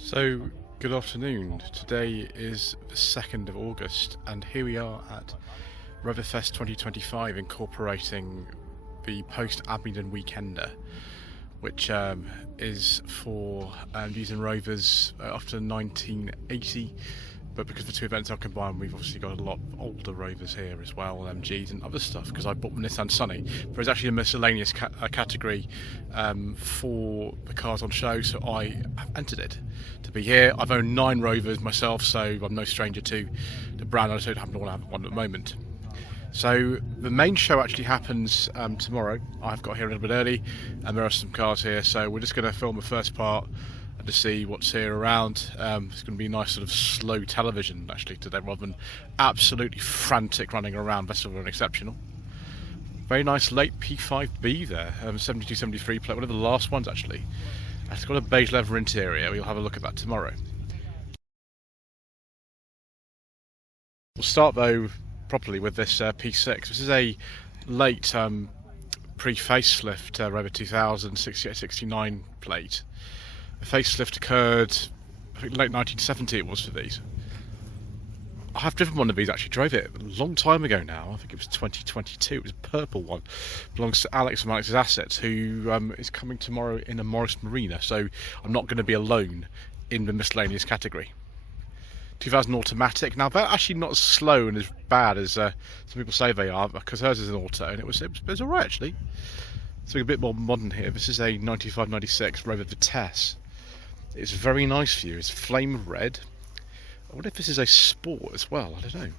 So, good afternoon. Today is the 2nd of August, and here we are at Roverfest 2025, incorporating the post-Abingdon Weekender, which is for using Rovers after 1980. But because the two events are combined, we've obviously got a lot of older Rovers here as well, MGs and other stuff, because I bought my Nissan Sunny. There's actually a miscellaneous category for the cars on show, so I have entered it to be here. I've owned 9 Rovers myself, so I'm no stranger to the brand. I just don't happen to want to have one at the moment. So the main show actually happens tomorrow. I've got here a little bit early, and there are some cars here, so we're just going to film the first part to see what's here around. It's going to be a nice sort of slow television actually today, rather than absolutely frantic running around. That's sort of exceptional. Very nice late P5B there, 72, 73 plate, one of the last ones actually. It's got a beige leather interior. We'll have a look at that tomorrow. We'll start though properly with this P6. This is a late pre-facelift Rover 2000 68-69 plate. The facelift occurred, I think, late 1970 it was for these. I have driven one of these, actually drove it a long time ago now. I think it was 2022. It was a purple one. Belongs to Alex from Alex's Assets, who is coming tomorrow in a Morris Marina. So I'm not going to be alone in the miscellaneous category. 2000 automatic. Now they're actually not as slow and as bad as some people say they are, because hers is an auto, and it was alright actually. So a bit more modern here. This is a 95-96 Rover Vitesse. It's a very nice view. It's flame red. I wonder if this is a sport as well. I don't know.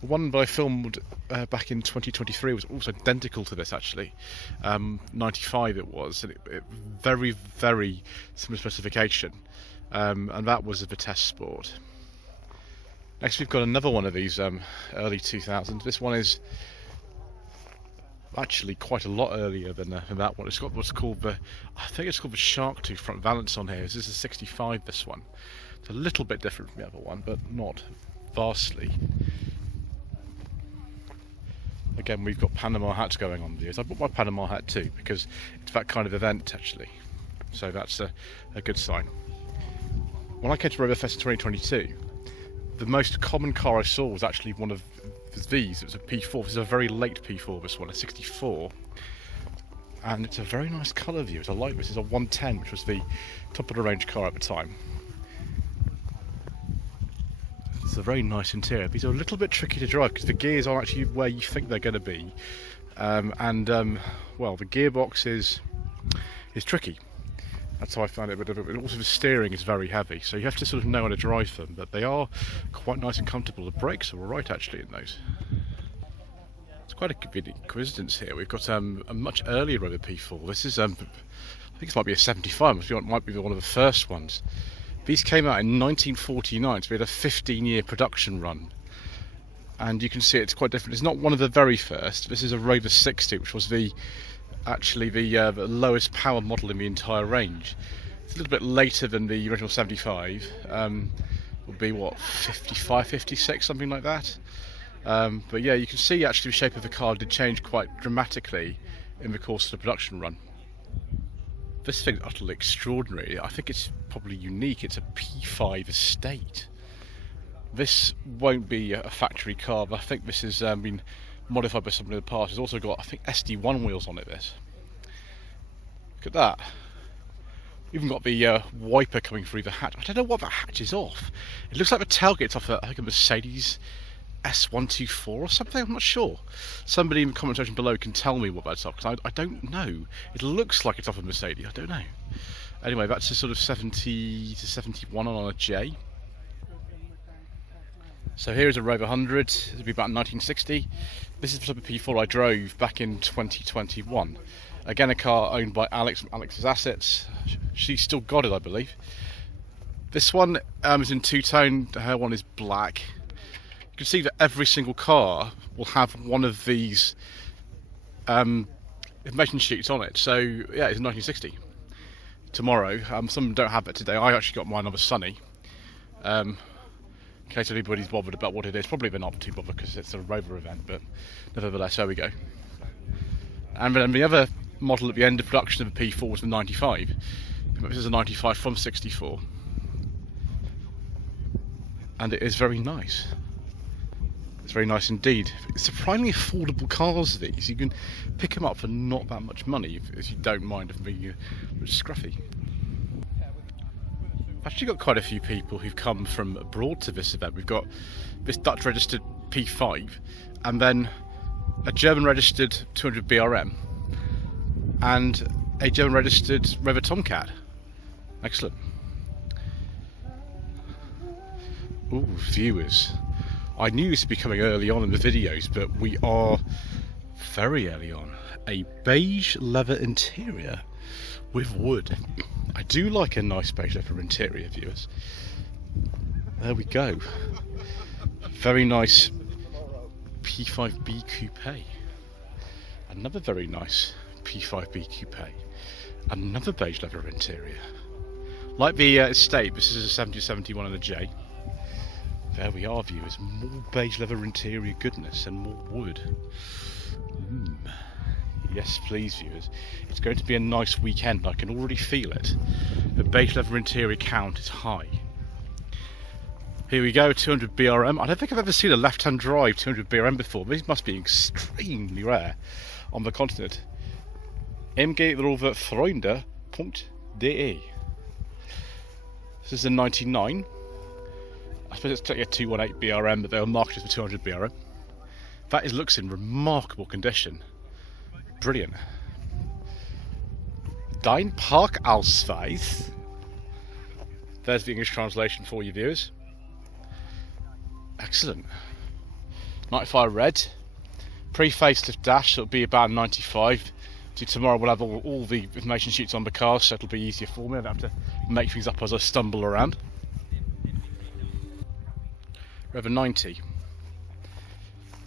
The one that I filmed back in 2023 was also identical to this actually. 95 it was, and it very, very similar specification. And that was a Vitesse Sport. Next we've got another one of these early 2000s. This one is actually quite a lot earlier than that one. It's got what's called I think it's called the Shark Tooth front valance on here. This is a 65, this one. It's a little bit different from the other one, but not vastly. Again, we've got Panama hats going on these. I bought my Panama hat too, because it's that kind of event actually. So that's a good sign. When I came to Roverfest in 2022, the most common car I saw was actually one of these. It was a P4. This is a very late P4, this one, a 64. And it's a very nice colour view. It's a light. This is a 110, which was the top of the range car at the time. It's a very nice interior. These are a little bit tricky to drive because the gears aren't actually where you think they're going to be. Well, the gearbox is tricky. That's how I found it, but also the steering is very heavy, so you have to sort of know how to drive them, but they are quite nice and comfortable. The brakes are alright actually in those. It's quite a convenient coincidence here. We've got a much earlier Rover P4. This is, I think this might be a 75, it might be one of the first ones. These came out in 1949, so we had a 15-year production run. And you can see it's quite different. It's not one of the very first. This is a Rover 60, which was actually the lowest power model in the entire range. It's a little bit later than the original 75. Would be what, 55, 56, something like that. But yeah, you can see actually the shape of the car did change quite dramatically in the course of the production run. This thing's utterly extraordinary. I think it's probably unique. It's a P5 estate. This won't be a factory car, but I think this has been modified by somebody in the past. It's also got, I think, SD1 wheels on it, this. Look at that. Even got the wiper coming through the hatch. I don't know what that hatch is off. It looks like the tailgate's off I think a Mercedes S124 or something, I'm not sure. Somebody in the comment section below can tell me what that's off, because I don't know. It looks like it's off a Mercedes, I don't know. Anyway, that's a sort of 70 to 71 on a J. So here is a Rover 100, this will be about 1960. This is the type of P4 I drove back in 2021. Again, a car owned by Alex from Alex's Assets. She's still got it, I believe. This one is in two-tone, her one is black. You can see that every single car will have one of these information sheets on it. So yeah, it's 1960. Tomorrow, some don't have it today. I actually got mine on a Sunny. In case anybody's bothered about what it is. Probably they're not too bothered because it's a Rover event, but nevertheless, there we go. And then the other model at the end of production of the P4 was the 95. This is a 95 from 64. and it is very nice. It's very nice indeed. It's surprisingly affordable cars, these. You can pick them up for not that much money if you don't mind them being scruffy. I've actually got quite a few people who've come from abroad to this event. We've got this Dutch registered P5 and then a German registered 200 BRM and a German registered Rover Tomcat. Excellent. Ooh, viewers. I knew this would be coming early on in the videos, but we are very early on. A beige leather interior with wood. I do like a nice beige leather interior, viewers. There we go. Very nice P5B coupe. Another very nice P5B coupe. Another beige leather interior. Like the Estate, this is a 7071 and a J. There we are, viewers. More beige leather interior goodness and more wood. Yes, please, viewers. It's going to be a nice weekend. I can already feel it. The beige leather interior count is high. Here we go, 200 BRM. I don't think I've ever seen a left-hand drive 200 BRM before. These must be extremely rare on the continent. MG Rover Freunde.de. This is a 99. I suppose it's technically a 218 BRM, but they'll market it for 200 BRM. That looks in remarkable condition. Brilliant. Dein Parkausweis. There's the English translation for you viewers. Excellent. 95 red. Pre-facelift dash, so it'll be about 95. So tomorrow we'll have all the information sheets on the car, so it'll be easier for me. I don't have to make things up as I stumble around. Rover 90.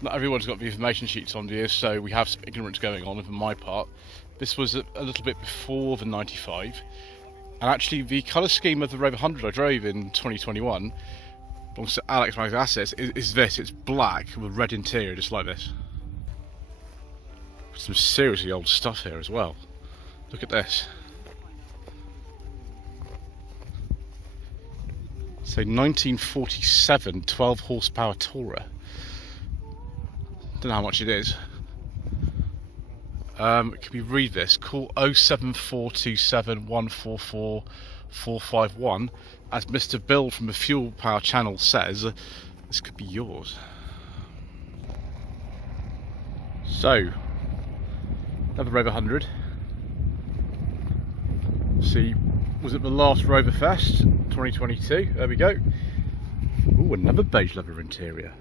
Not everyone's got the information sheets on here, so we have some ignorance going on for my part. This was a little bit before the 95, and actually the colour scheme of the Rover 100 I drove in 2021, belongs to Alex Mag's assets, is this. It's black with a red interior, just like this. Some seriously old stuff here as well. Look at this. So 1947 12 horsepower Tourer. Don't know how much it is. Can we read this? Call 07427 144 451. As Mr. Bill from the Fuel Power channel says, this could be yours. So, another Rover 100. See, was it the last Roverfest 2022? There we go. Ooh, another beige leather interior.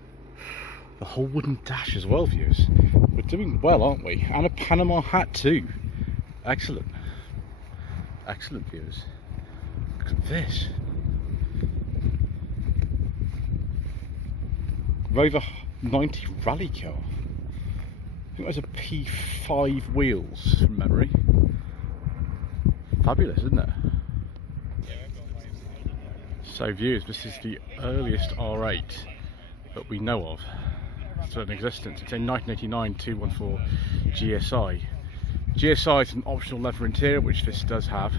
The whole wooden dash as well, viewers. We're doing well, aren't we? And a Panama hat too. Excellent. Excellent, viewers. Look at this. Rover 90 rally car. I think there's a P5 wheels from memory. Fabulous, isn't it? So viewers, this is the earliest R8 that we know of. Still in existence. It's a 1989 214 GSI. GSI is an optional leather interior, which this does have,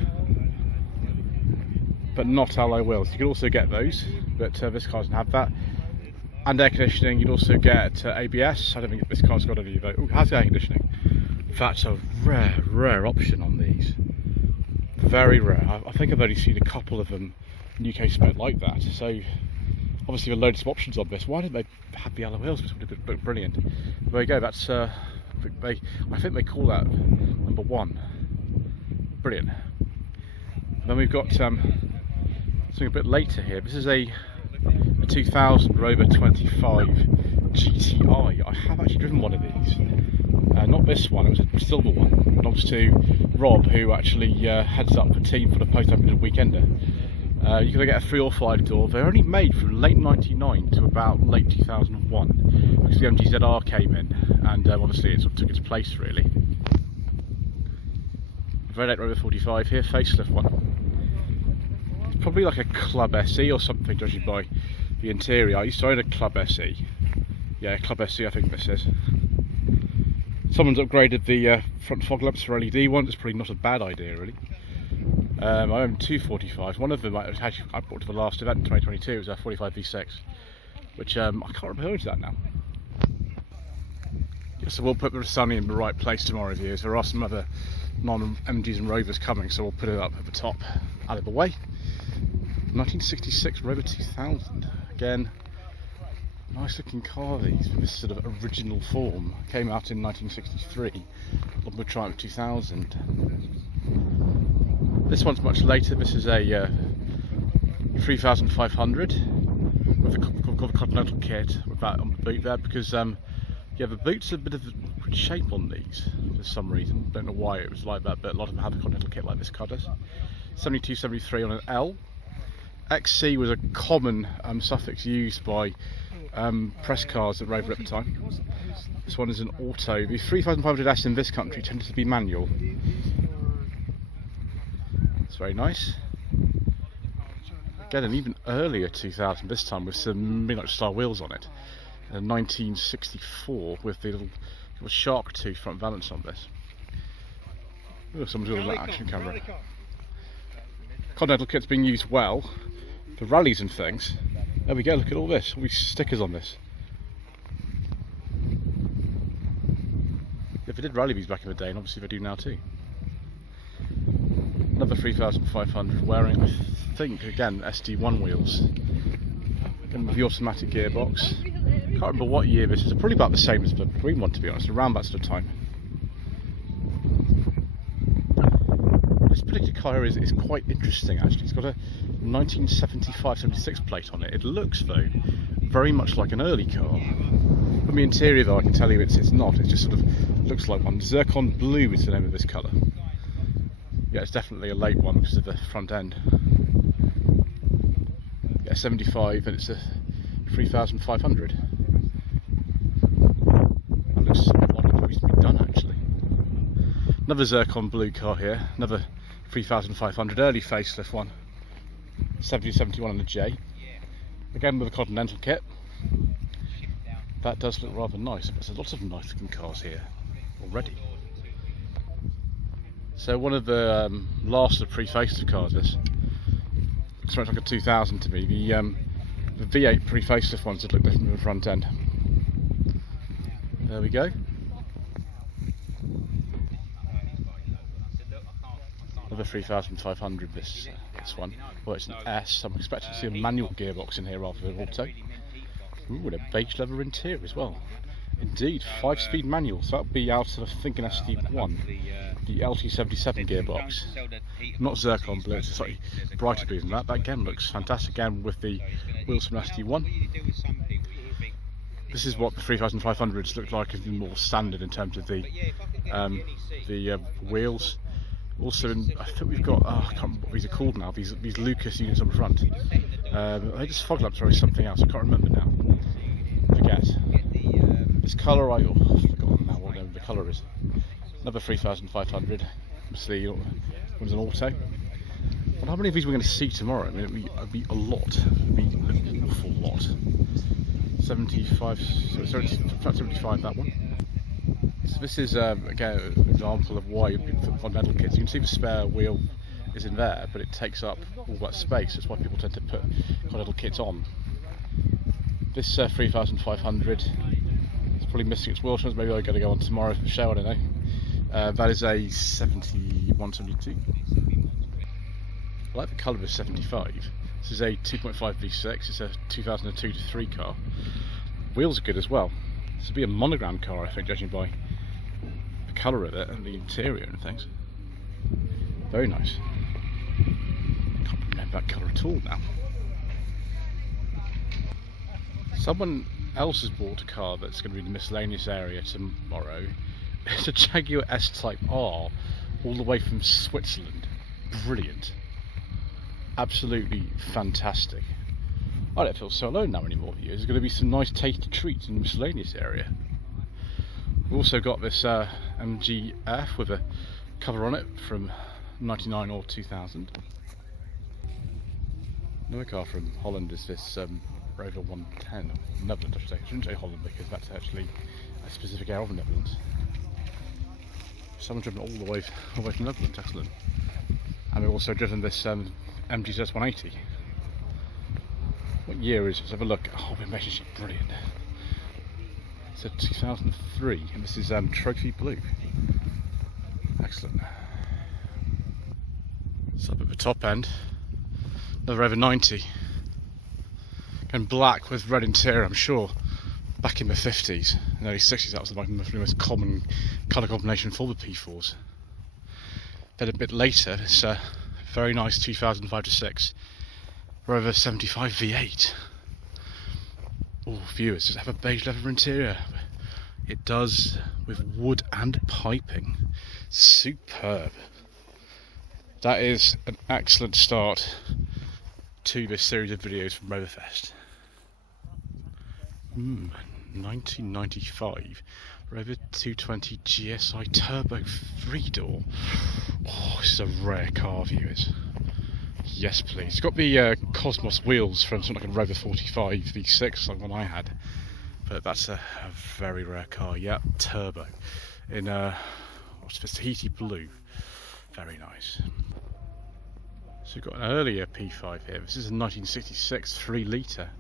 but not alloy wheels. You can also get those, but this car doesn't have that. And air conditioning. You'd also get ABS. I don't think this car's got any though. Oh, it has air conditioning. That's a rare option on these. Very rare. I think I've only seen a couple of them in UK spec like that. So obviously there are loads of options on this. Why didn't they have the alloy wheels? This would have been brilliant. There you go. That's I think they call that number 1. Brilliant. And then we've got something a bit later here. This is a 2000 Rover 25 GTI. I have actually driven one of these. Not this one, it was a silver one. It belongs to Rob, who actually heads up the team for the post-Abingdon Weekender. You can get a 3 or 5 door. They're only made from late 99 to about late 2001, because the MG ZR came in, and obviously it sort of took its place really. Very late Rover 45 here, facelift one. It's probably like a Club SE or something, judging by the interior. I used to own a Club SE. Yeah, Club SE I think this is. Someone's upgraded the front fog lamps for LED ones. It's probably not a bad idea really. I own two 45s. One of them I brought to the last event in 2022. It was a 45 V6, which I can't remember who owns that now. Yeah, so we'll put the Sunny in the right place tomorrow, viewers. There are some other non-MGs and Rovers coming, so we'll put it up at the top, out of the way. 1966 Rover 2000. Again, nice looking car, these, with this sort of original form. Came out in 1963, along with Triumph 2000. This one's much later. This is a 3500 with the Continental kit with that on the boot there, because yeah, the boot's a bit of a weird shape on these for some reason. Don't know why it was like that, but a lot of them have a Continental kit like this car does. 72, 73 on an L. XC was a common suffix used by press cars at Rover at the time. This one is an auto. The 3500S in this country tended to be manual. It's very nice. Again, an even earlier 2000 this time with some midnight style wheels on it. 1964 with the little shark tooth front valance on this. Oh, someone's got a little action camera. Continental kit's being used well for rallies and things. There we go, look at all this, all these stickers on this. If they did rally these back in the day, and obviously they do now too. Another 3500 wearing, I think, again, SD1 wheels. Again with the automatic gearbox. Can't remember what year this is, probably about the same as the green one, to be honest, around that sort of time. This particular car is quite interesting actually. It's got a 1975-76 plate on it. It looks though very much like an early car. From the interior though I can tell you it's not, it just sort of looks like one. Zircon blue is the name of this colour. Yeah, it's definitely a late one because of the front end. Yeah, 75 and it's a 3500. That looks like it used to be done actually. Another Zircon blue car here, another 3500 early facelift one. 70-71 on the J. Again with a Continental kit. That does look rather nice. There's lots of nice looking cars here already. So one of the last of the pre-facelift cars, this. It's like a 2000 to me. The V8 pre-facelift ones that look different from the front end. There we go. Another 3500 this one. Well, it's an S. I'm expecting to see a manual gearbox in here rather than auto. Ooh, and a beige leather interior as well. Indeed, 5-speed manual. So that'll be out of, I think, an SD1. The LT77 gearbox. Not Zircon blue, it's slightly brighter blue than that. That again looks fantastic, again with the wheels from SD1. This is what the 3500s look like, if more standard in terms of the wheels. Also, I think we've got, I can't remember what these are called now, these Lucas units on the front. They just fog lamps or something else, I can't remember now. Forget. This colour, I've forgotten now what the colour is. Another 3500, obviously one's an auto. Well, how many of these we're going to see tomorrow? I mean, it'd be a lot, it'd be an awful lot. 75, sorry, 75 that one. So this is again an example of why people put Continental kits. You can see the spare wheel is in there, but it takes up all that space. That's why people tend to put Continental kits on. This 3500 is probably missing its wheel trims. Maybe I'm going to go on tomorrow for the show, I don't know. That is a 71, 72. I like the colour of the 75. This is a 2.5 V6. It's a 2002-3 car. Wheels are good as well. This would be a monogram car, I think, judging by the colour of it and the interior and things. Very nice. Can't remember that colour at all now. Someone else has bought a car that's going to be in the Miscellaneous area tomorrow. It's a Jaguar S-Type R, all the way from Switzerland. Brilliant. Absolutely fantastic. I don't feel so alone now anymore. There's going to be some nice tasty treats in the Miscellaneous area. We've also got this MGF with a cover on it from 99 or 2000. Another car from Holland is this Rover 110, or Netherlands I should say. I shouldn't say Holland because that's actually a specific area of the Netherlands. Someone driven all the way from Netherlands, excellent. And and we've also driven this MG Z180. What year is it? Let's have a look. Oh, the measure sheet, brilliant. It's a 2003, and this is trophy blue. Excellent. So up at the top end, another Rover 90. And black with red interior, I'm sure. Back in the 50s and early 60s, that was the most common colour combination for the P4s. Then a bit later, it's a very nice 2005 to 6 Rover 75 V8. Oh, viewers, does it have a beige leather interior? It does, with wood and piping. Superb. That is an excellent start to this series of videos from Roverfest. 1995 Rover 220 GSI Turbo 3-door. Oh, this is a rare car, viewers. Yes, please. It's got the Cosmos wheels from something like a Rover 45 V6, like one I had. But that's a very rare car. Yeah, turbo. In what's this? Tahiti blue. Very nice. So we've got an earlier P5 here. This is a 1966 3 litre.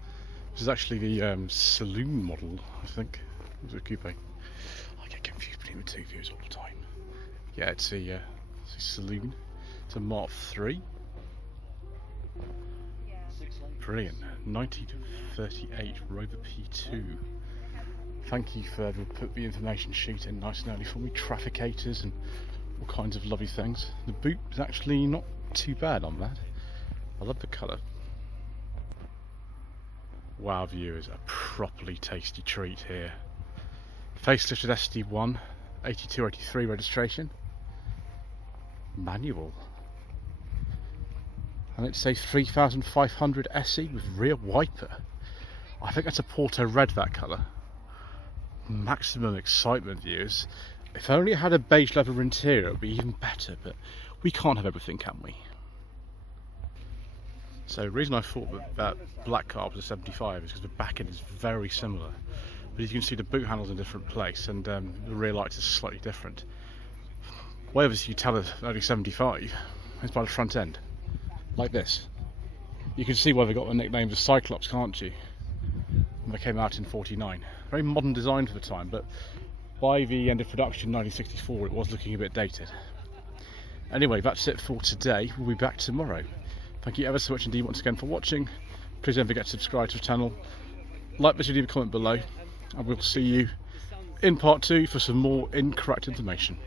This is actually the saloon model, I think. It was a coupe. I get confused between the two views all the time. Yeah, it's a saloon. It's a Mark III. Brilliant. 1938 Rover P2. Thank you for put the information sheet in nice and early for me. Trafficators and all kinds of lovely things. The boot is actually not too bad on that. I love the colour. Wow, viewers, a properly tasty treat here. Facelifted SD1, 8283 registration. Manual. And it's a 3500 SE with rear wiper. I think that's a Porto red, that colour. Maximum excitement, viewers. If only it had a beige leather interior, it would be even better, but we can't have everything, can we? So the reason I thought that black car was a 75 is because the back end is very similar. But as you can see, the boot handle's in a different place, and the rear lights is slightly different. Way obviously you tell it's only 75 is by the front end. Like this. You can see why they got the nickname of Cyclops, can't you? When they came out in 49. Very modern design for the time, but by the end of production 1964 it was looking a bit dated. Anyway, that's it for today. We'll be back tomorrow. Thank you ever so much indeed once again for watching. Please don't forget to subscribe to the channel. Like this video, comment below, and we'll see you in part 2 for some more incorrect information.